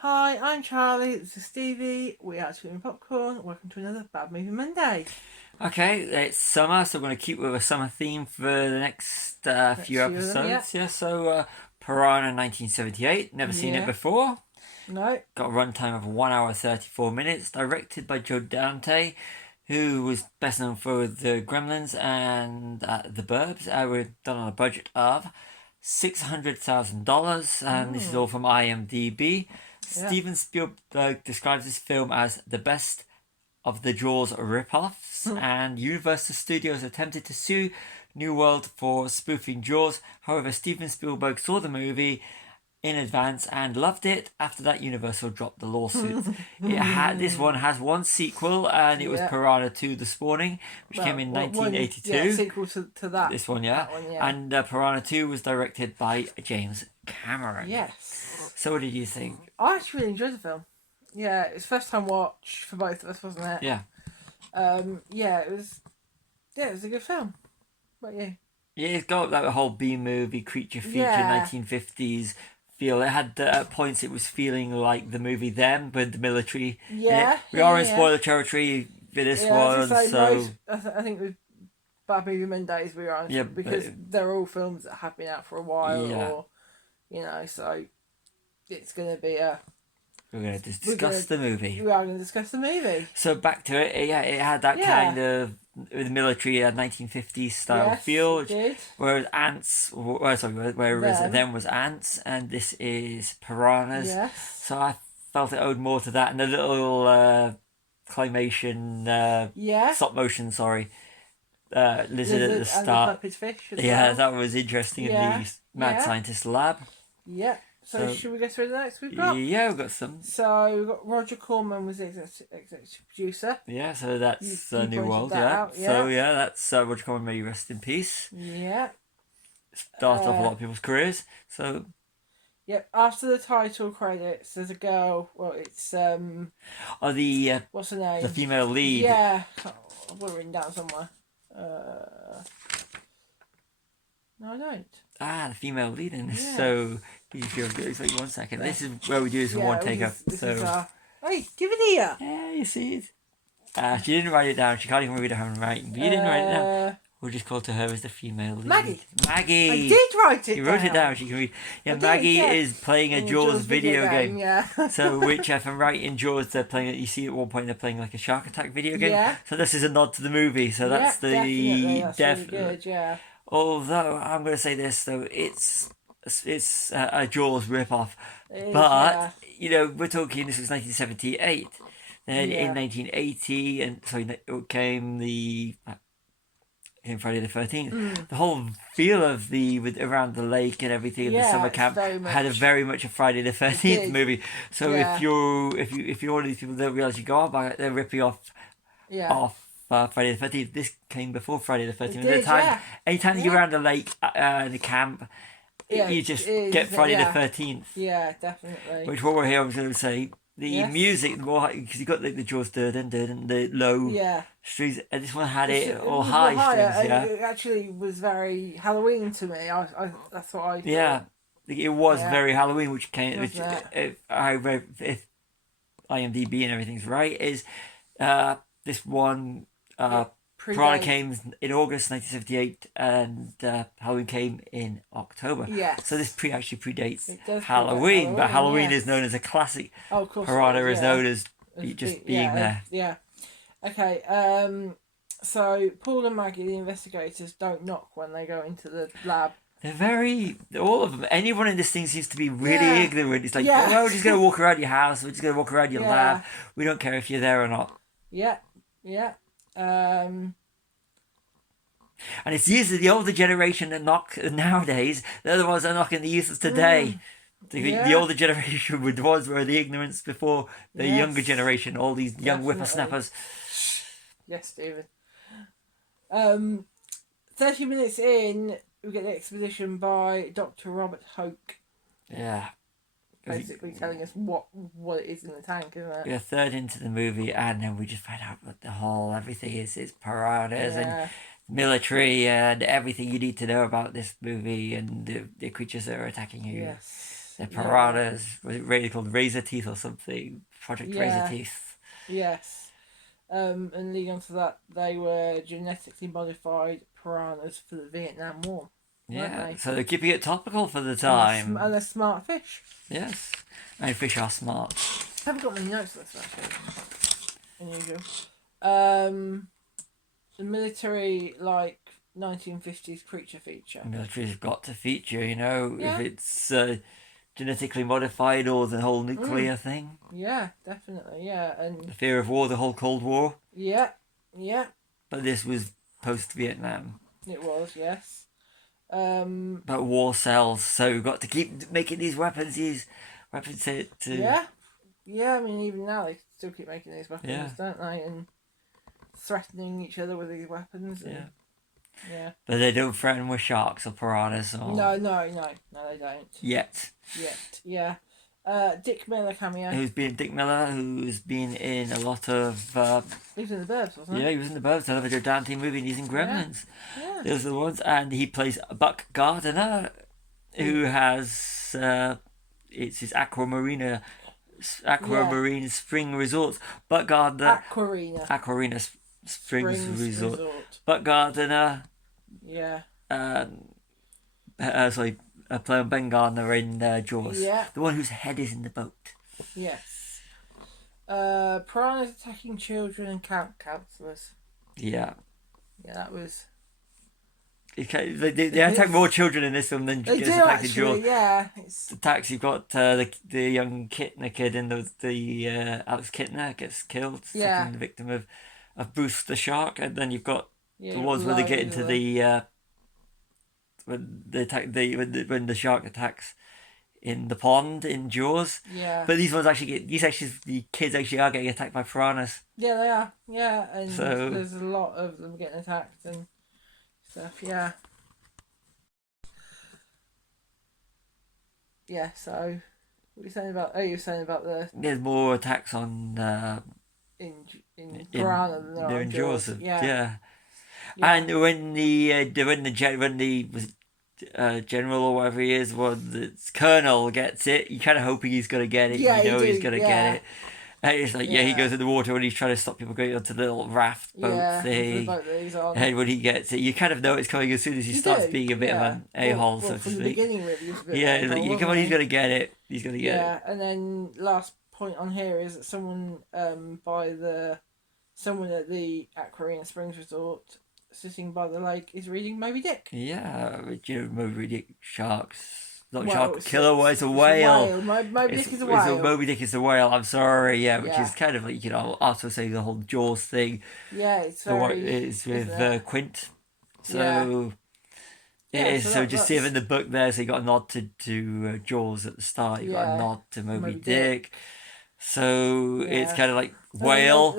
Hi, I'm Charlie. This is Stevie. We are Chewing Popcorn. Welcome to another Bad Movie Monday. Okay, it's summer, so we're going to keep with a summer theme for the next few Few of them, episodes. Piranha 1978. Never seen it Yeah. before. No. Got a runtime of 1 hour 34 minutes. Directed by Joe Dante, who was best known for The Gremlins and The Burbs. We're done on a budget of $600,000, and this is all from IMDb. Yeah. Steven Spielberg describes this film as the best of the Jaws rip-offs, and Universal Studios attempted to sue New World for spoofing Jaws. However, Steven Spielberg saw the movie in advance and loved it. After that, Universal dropped the lawsuit. This one has one sequel, and it was Yeah. Piranha 2: The Spawning, which came in 1982. Sequel to that. This one, yeah. That one, yeah. And Piranha 2 was directed by James Cameron. Yes. So, what did you think? I actually really enjoyed the film. Yeah, it's first time watch for both of us, wasn't it? Yeah. Yeah, it was. Yeah, it was a good film. What about you? Yeah, it's got that whole B movie creature feature Yeah. 1950s feel. It had at points it was feeling like the movie Them, but the military. Yeah. We are in spoiler territory for this one, so I think with Bad Movie Mondays we are on because they're all films that have been out for a while, or so it's going to be a. We're going to discuss the movie. We are going to discuss the movie. So back to it. Yeah, it had that kind of the military 1950s style feel. It did. Whereas Them was Ants, and this is Piranhas. Yes. So I felt it owed more to that, and the little claymation, stop motion, lizard at the start. And the fish that was interesting in the mad scientist lab. Yeah. So should we go through the next we've got? Yeah, we've got some. So we've got Roger Corman was the executive producer. Yeah, so that's New World, Out, So that's Roger Corman, may you rest in peace. Yeah. Start off a lot of people's careers. So. Yep. After the title credits, there's a girl. Well, it's what's her name? The female lead. Yeah. I've got it written down somewhere. No, I don't. The female lead in this. Yeah. So, if you're it's like 1 second. This is where we do this in one take up. Hey, give it here. Yeah, you see it. She didn't write it down. She can't even read her handwriting. But you didn't write it down. We'll just call to her as the female lead. Maggie. I did write it. You wrote it down. She can read. Yeah, Maggie is playing a Jaws video game. Yeah. So, which if I'm right in Jaws, they're playing. You see at one point they're playing like a shark attack video game. Yeah. So this is a nod to the movie. So that's definitely. That's really good. Yeah. Although I'm going to say this though, it's a Jaws rip-off, but we're talking this was 1978, then in 1980, and it came in Friday the 13th. The whole feel of around the lake and everything in the summer camp had very much a Friday the 13th movie. So if you're one of these people that don't realize you go on by it, they're ripping off. Friday the 13th. This came before Friday the 13th. Anytime you go around the lake in the camp, you just get Friday the 13th. Yeah, definitely. Which what we're here, I was going to say, the music, because you got the Jaws and the low strings, and this one had it all high strings. Yeah, it actually was very Halloween to me. That's what I thought. Yeah, it was very Halloween, which came. If IMDb and everything's right, is this one. Piranha came in August 1978 and Halloween came in October. Yes. So this actually predates Halloween, but Halloween is known as a classic. Oh, of course. Piranha is known as just being there. Yeah. Okay. So Paul and Maggie, the investigators, don't knock when they go into the lab. They're all of them. Anyone in this thing seems to be really ignorant. It's like, well, we're just going to walk around your house. We're just going to walk around your lab. We don't care if you're there or not. Yeah. And it's usually the older generation that knock nowadays. They're the ones that are knocking the youths today. The older generation were the ones where the ignorance before the younger generation. All these young whippersnappers. Yes, Stephen. 30 minutes in, we get the exposition by Dr. Robert Hoke. Yeah. Basically telling us what it is in the tank, isn't it? We're a third into the movie, and then we just find out what the whole everything is. It's piranhas and military and everything you need to know about this movie and the creatures that are attacking you. Yes. The Piranhas, was it really called Razor Teeth or something? Project Razor Teeth. Yes. And leading on to that, they were genetically modified piranhas for the Vietnam War. Yeah, so they're keeping it topical for the time. And they're smart fish. Yes, and fish are smart. I haven't got many notes for this actually. Unusual. The military, 1950s creature feature. The military's got to feature, if it's genetically modified or the whole nuclear thing. Yeah, definitely, yeah. And the fear of war, the whole Cold War. Yeah. But this was post-Vietnam. It was, yes. But war sells, so we've got to keep making these weapons to... Yeah, I mean, even now they still keep making these weapons, don't they? And threatening each other with these weapons. And, yeah. But they don't threaten with sharks or piranhas or... No, they don't. Yet. Yeah. Dick Miller cameo. Dick Miller, who's been in a lot of... he was in The Burbs, wasn't he? Yeah, he was in The Burbs, another Joe Dante movie, and he's in Gremlins. Yeah. Those are the ones. And he plays Buck Gardner, who has... it's his Aquamarine Spring Resort. Buck Gardner... Aquarina Springs Resort. Buck Gardner... Yeah. Playing Ben Gardner in Jaws. Yeah. The one whose head is in the boat. Yes. Piranhas attacking children and camp counselors. Yeah. Yeah, that was... They attack more children in this film than they gets attacked in Jaws. Yeah. Attacks, you've got the young Kittner kid in the Alex Kittner gets killed. Second victim of Bruce the Shark. And then you've got the ones where they get into the... when the shark attacks in the pond in Jaws. Yeah. But these ones the kids actually are getting attacked by piranhas. Yeah, they are. Yeah, and so there's a lot of them getting attacked and stuff. Yeah. Yeah. So, what are you saying about? You were saying about the... There's more attacks on in piranha than there are in Jaws. Yeah. And when the general or whatever he is, the colonel gets it, you're kind of hoping he's going to get it. Yeah, he's going to get it. And it's like, he goes in the water when he's trying to stop people going onto the little raft boat thing. The boat that he's on. And when he gets it, you kind of know it's coming as soon as he starts being a bit of an a-hole, so to speak. From the beginning, really. He was a bit come on, he's going to get it. He's going to get it. Yeah, and then last point on here is that someone at the Aquarina Springs Resort, sitting by the lake, is reading Moby Dick. Yeah, Moby Dick sharks. Not shark killer, it's a whale. Moby Dick is a whale. Moby Dick is a whale, I'm sorry, which is kind of like, also saying the whole Jaws thing. Yeah, it's very... It's with Quint. So... It is, so just see him in the book there, so you got a nod to Jaws at the start, you got a nod to Moby Dick. So it's kind of like whale.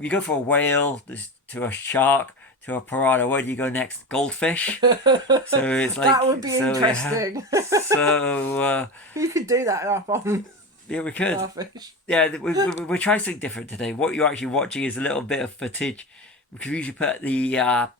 You go for a whale to a shark to a piranha. Where do you go next? Goldfish. So it's like that would be interesting. Yeah. So you could do that up on. Yeah, we could. Starfish. Yeah, we're trying something different today. What you're actually watching is a little bit of footage. We could usually put a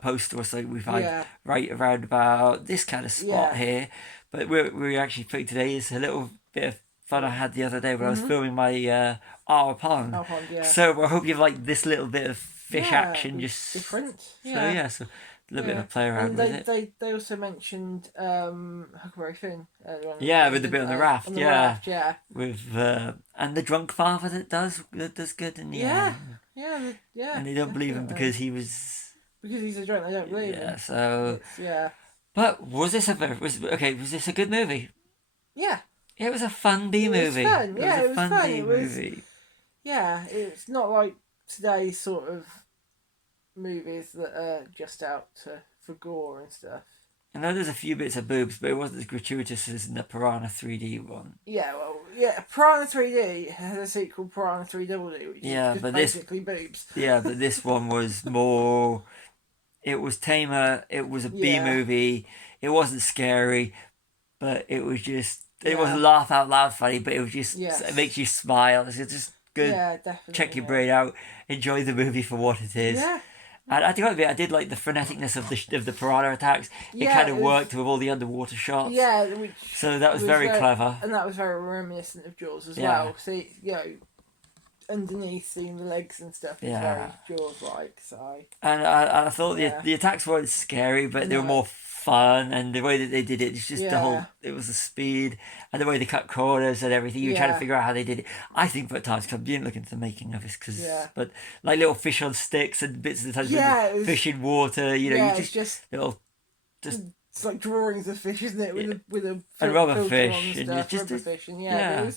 poster or something we find right around about this kind of spot here. But we're actually putting today is a little bit of fun I had the other day when I was filming my our pond. So I hope you like this little bit of fish action, just different. So a little bit of a play around with it. They also mentioned Huckleberry Finn. With the bit on the raft. Raft, with and the drunk father that does good in the end. And they don't believe him because he's a drunk. They don't believe him. So But was this a good movie? Yeah. It was a fun B movie. It was fun. It was fun. B movie. Yeah, it's not like today's sort of movies that are just out for gore and stuff. I know there's a few bits of boobs, but it wasn't as gratuitous as in the Piranha 3D one. Yeah, Piranha 3D has a sequel, Piranha 3 Double D, which is basically boobs. Yeah, but this one was more... It was tamer, it was a B movie, it wasn't scary, but it was just... It wasn't laugh out loud funny, but it was just... It makes you smile. It's just good. Yeah, definitely. Check your brain out. Enjoy the movie for what it is. Yeah. I think I did like the freneticness of the piranha attacks. It kind of worked with all the underwater shots. Yeah, so that was very clever, and that was very reminiscent of Jaws as well. See, underneath seeing the legs and stuff is very Jaws like. So, and I thought the attacks weren't scary, but they were more fun, and the way that they did it's just it was the speed and the way they cut corners and everything. You were trying to figure out how they did it. I think at times, because I didn't look into the making of this, but like little fish on sticks and bits of the time, fish in water, you just little it's like drawings of fish, isn't it, with a and rubber fish and stuff, rubber fish, and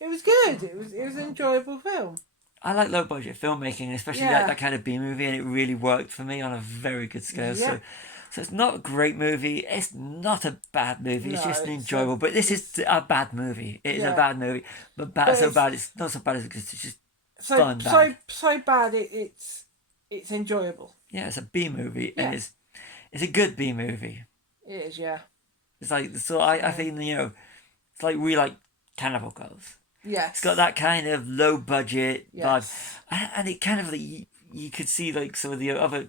it was good. It was an enjoyable film. I like low budget filmmaking, especially that kind of B movie, and it really worked for me on a very good scale. So it's not a great movie. It's not a bad movie. It's just an enjoyable. But this is a bad movie. It is a bad movie, but so bad. It's not so bad as because it's just fun. So bad. It's enjoyable. Yeah, it's a B movie, and it's a good B movie. It is, yeah. It's like I think it's like we like Cannibal Girls. Yes. It's got that kind of low budget vibe, and it kind of like you could see like some of the other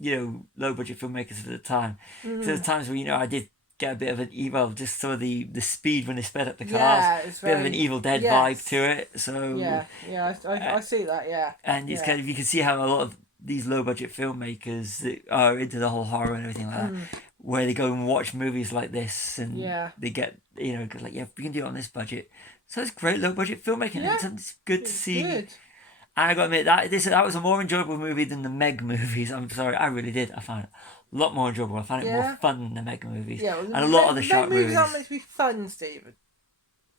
low budget filmmakers at the time. So there's times where I did get a bit of just some of the speed when they sped up the cars, it's bit of an Evil Dead vibe to it. So I see that. Yeah, and it's kind of, you can see how a lot of these low budget filmmakers that are into the whole horror and everything like that, where they go and watch movies like this and they get like we can do it on this budget. So it's great low budget filmmaking. And it's good to see. Good. I got to admit that was a more enjoyable movie than the Meg movies. I'm sorry, I really did. I found it a lot more enjoyable. I found it more fun than the Meg movies. Yeah, well, and a lot of the shark movies aren't meant to be fun, Stephen.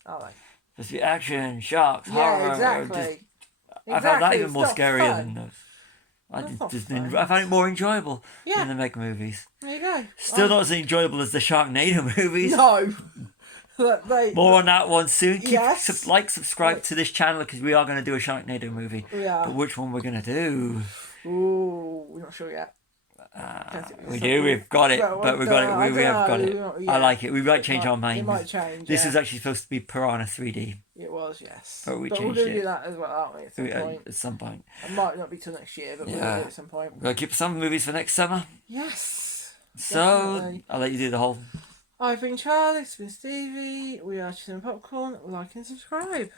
Are they? Supposed to be action, sharks, horror. Exactly. I found that even more scarier than those. I found it more enjoyable than the Meg movies. There you go. Still not as enjoyable as the Sharknado movies. No. More on that one soon. Subscribe to this channel because we are going to do a Sharknado movie. We are. But which one we're going to do? Ooh, we're not sure yet. We do. We've got it, but we've got it. We have got it. I like it. We might change our mind. It might change. This is actually supposed to be Piranha 3D. It was, yes. But we changed we'll do that as well, aren't we? At some point. It might not be till next year, but we'll do it at some point. We'll keep some movies for next summer. Yes. So definitely. I'll let you do the whole. I've been Charlie, it's been Stevie. We are Chicken and Popcorn. Like and subscribe.